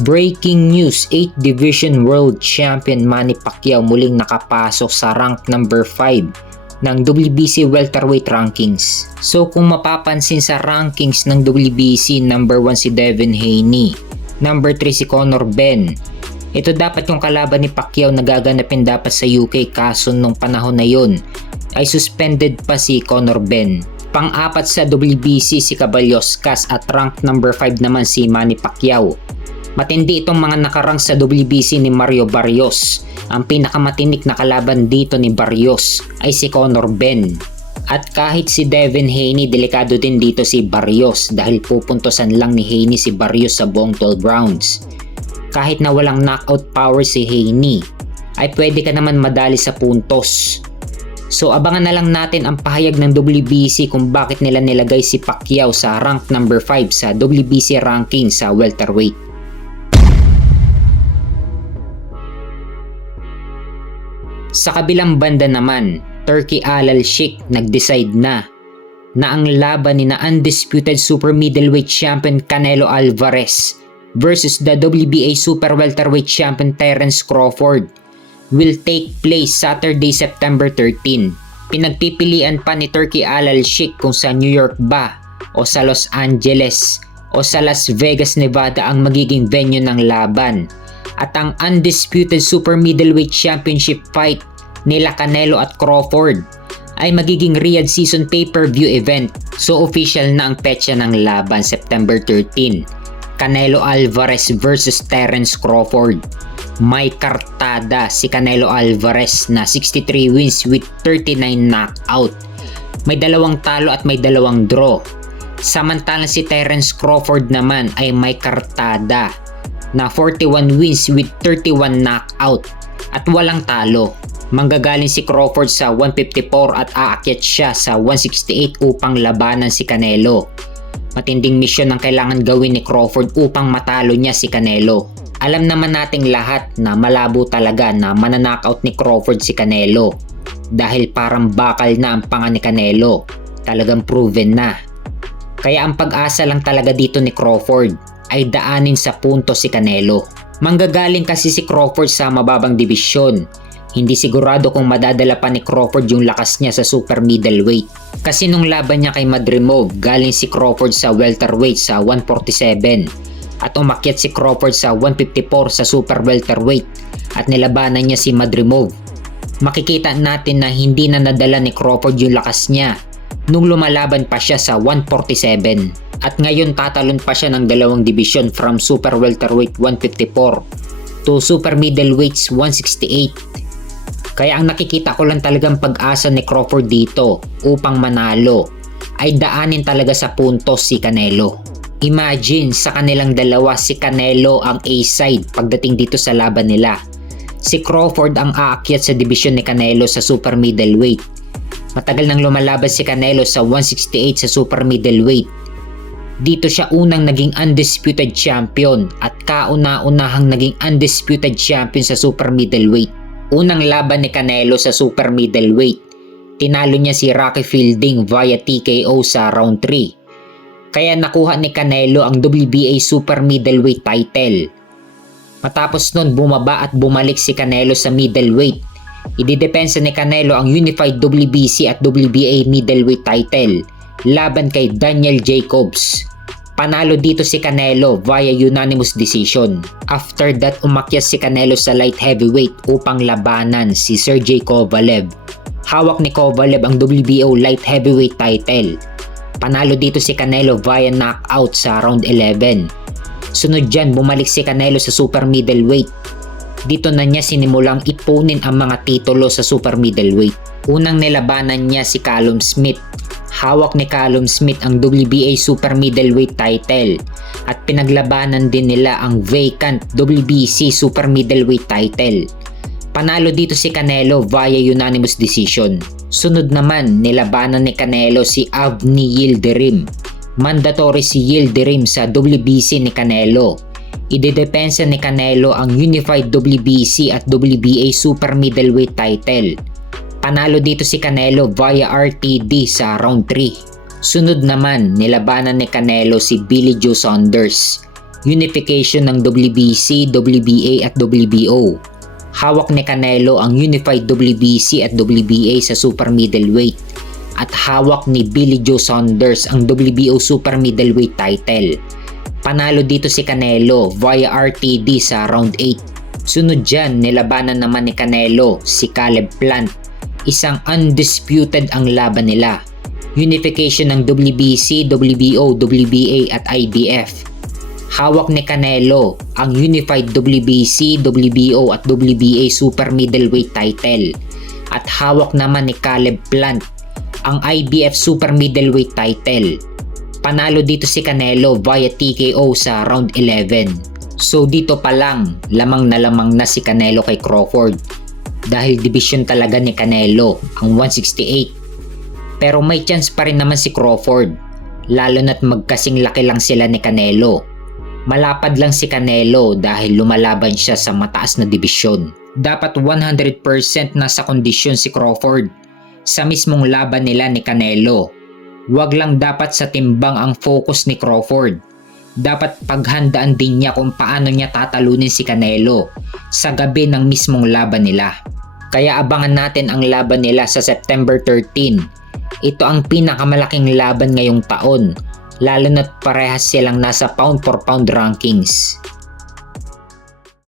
Breaking news, 8th Division World Champion Manny Pacquiao muling nakapasok sa rank number 5 ng WBC welterweight rankings. So kung mapapansin sa rankings ng WBC, number 1 si Devin Haney, number 3 si Conor Benn. Ito dapat yung kalaban ni Pacquiao na gaganapin dapat sa UK, kaso nung panahon na yon ay suspended pa si Conor Benn. Pang-apat sa WBC si Caballoscas at rank number 5 naman si Manny Pacquiao. Matindi itong mga nakarang sa WBC ni Mario Barrios. Ang pinakamatinik na kalaban dito ni Barrios ay si Conor Benn. At kahit si Devin Haney, delikado din dito si Barrios dahil pupuntosan lang ni Haney si Barrios sa buong 12 rounds. Kahit na walang knockout power si Haney, ay pwede ka naman madali sa puntos. So abangan na lang natin ang pahayag ng WBC kung bakit nila nilagay si Pacquiao sa rank number 5 sa WBC ranking sa welterweight. Sa kabilang banda naman, Turki Al Sheikh nag-decide na ang laban ni na undisputed super middleweight champion Canelo Alvarez versus the WBA super welterweight champion Terence Crawford will take place Saturday, September 13. Pinagpipilian pa ni Turki Al Sheikh kung sa New York ba o sa Los Angeles o sa Las Vegas, Nevada ang magiging venue ng laban. At ang undisputed super middleweight championship fight nila Canelo at Crawford ay magiging Riyadh season pay-per-view event. So official na ang petsa ng laban, September 13. Canelo Alvarez versus Terence Crawford. May kartada si Canelo Alvarez na 63 wins with 39 knockout. May 2 talo at may 2 draw. Samantalang si Terence Crawford naman ay may kartada na 41 wins with 31 knockout at walang talo. Manggagaling si Crawford sa 154 at aakyat siya sa 168 upang labanan si Canelo. Matinding misyon ang kailangan gawin ni Crawford upang matalo niya si Canelo. Alam naman nating lahat na malabo talaga na mananockout ni Crawford si Canelo dahil parang bakal na ang panga ni Canelo. Talagang proven na. Kaya ang pag-asa lang talaga dito ni Crawford ay daanin sa punto si Canelo. Manggagaling kasi si Crawford sa mababang dibisyon. Hindi sigurado kung madadala pa ni Crawford yung lakas niya sa super middleweight. Kasi nung laban niya kay Madrimov, galing si Crawford sa welterweight sa 147 at umakyat si Crawford sa 154 sa super welterweight at nilabanan niya si Madrimov. Makikita natin na hindi na nadala ni Crawford yung lakas niya nung lumalaban pa siya sa 147. At ngayon tatalon pa siya ng 2 division from super welterweight 154 to super middleweights 168. Kaya ang nakikita ko lang talagang pag-asa ni Crawford dito upang manalo ay daanin talaga sa puntos si Canelo. Imagine sa kanilang dalawa, si Canelo ang A-side pagdating dito sa laban nila. Si Crawford ang aakyat sa division ni Canelo sa super middleweight. Matagal nang lumalaban si Canelo sa 168 sa super middleweight. Dito siya unang naging undisputed champion at kauna-unahang naging undisputed champion sa super middleweight. Unang laban ni Canelo sa super middleweight, tinalo niya si Rocky Fielding via TKO sa round 3. Kaya nakuha ni Canelo ang WBA super middleweight title. Matapos nun bumaba at bumalik si Canelo sa middleweight. Ididepensa ni Canelo ang unified WBC at WBA middleweight title laban kay Daniel Jacobs. Panalo dito si Canelo via unanimous decision. After that, umakyat si Canelo sa light heavyweight upang labanan si Sergey Kovalev. Hawak ni Kovalev ang WBO light heavyweight title. Panalo dito si Canelo via knockout sa round 11. Sunod dyan, bumalik si Canelo sa super middleweight. Dito na niya sinimulang ipunin ang mga titulo sa super middleweight. Unang nilabanan niya si Callum Smith. Hawak ni Callum Smith ang WBA super middleweight title at pinaglabanan din nila ang vacant WBC super middleweight title. Panalo dito si Canelo via unanimous decision. Sunod naman, nilabanan ni Canelo si Avni Yildirim. Mandatory si Yildirim sa WBC ni Canelo. Idedepensa ni Canelo ang unified WBC at WBA super middleweight title. Panalo dito si Canelo via RTD sa round 3. Sunod naman, nilabanan ni Canelo si Billy Joe Saunders. unification ng WBC, WBA at WBO. Hawak ni Canelo ang unified WBC at WBA sa super middleweight at hawak ni Billy Joe Saunders ang WBO super middleweight title. Panalo dito si Canelo via RTD sa round 8. Sunod dyan, nilabanan naman ni Canelo si Caleb Plant. Isang undisputed ang laban nila. Unification ng WBC, WBO, WBA at IBF. Hawak ni Canelo ang unified WBC, WBO at WBA super middleweight title. At hawak naman ni Caleb Plant ang IBF super middleweight title. Panalo dito si Canelo via TKO sa round 11. So dito pa lang, lamang na si Canelo kay Crawford. Dahil division talaga ni Canelo ang 168. Pero may chance pa rin naman si Crawford, lalo na't magkasing laki lang sila ni Canelo. Malapad lang si Canelo dahil lumalaban siya sa mataas na division. Dapat 100% nasa kondisyon si Crawford sa mismong laban nila ni Canelo. Wag lang dapat sa timbang ang focus ni Crawford. Dapat paghandaan din niya kung paano niya tatalunin si Canelo sa gabi ng mismong laban nila. Kaya abangan natin ang laban nila sa September 13. Ito ang pinakamalaking laban ngayong taon, lalo na't parehas silang nasa pound for pound rankings.